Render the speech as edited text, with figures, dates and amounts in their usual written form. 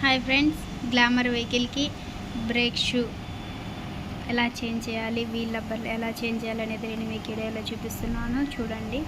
Hi friends, glamour వెహికల్కి brake shoe ఎలా change చేయాలి, వీల్ రబ్బర్లు ఎలా చేంజ్ చేయాలి అనేది నేను మీకు వీడియోలో చూపిస్తున్నాను. చూడండి.